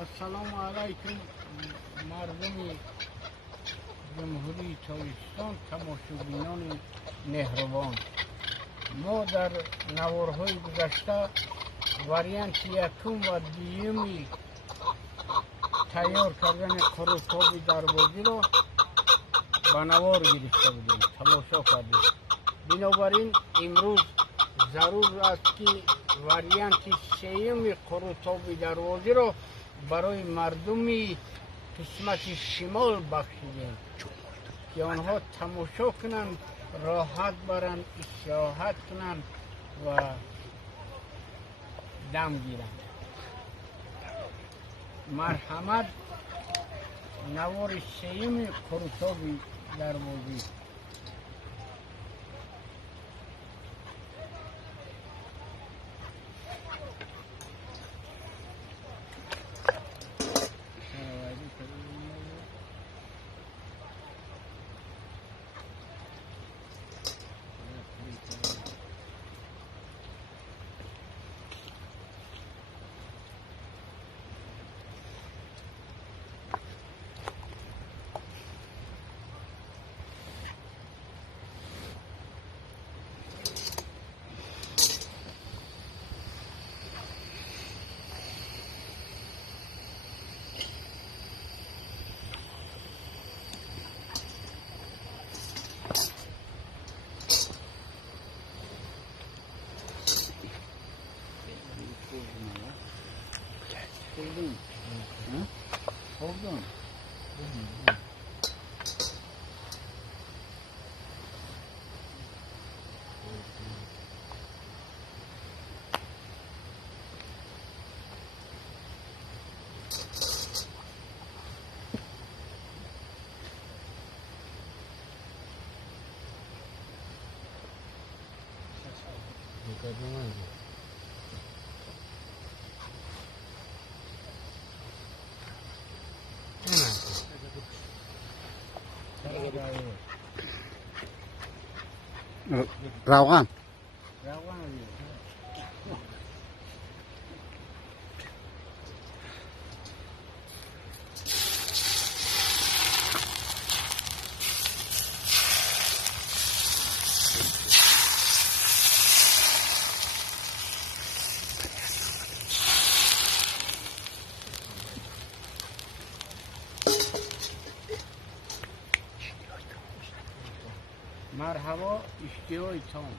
السلام علیکم مردم جمهوری تاجیکستان، تماشاگران مهربان. ما در نوارهای گذشته واریانت یکم و دویمی تیار کردن قروتاب دروازی را به نوار گرفته بودیم، تماشا کردیم. بنابراین امروز ضرور است که واریانت سیوم قروتاب دروازی را برای مردم قسمت شمال بخشیدیم که آنها تماشا کنند، راحت برند، استراحت کنند و دم گیرند. مرحمت نوار سیوم قروتاب دروازی. Hold on. روغن مرحبا، اشتیای تام.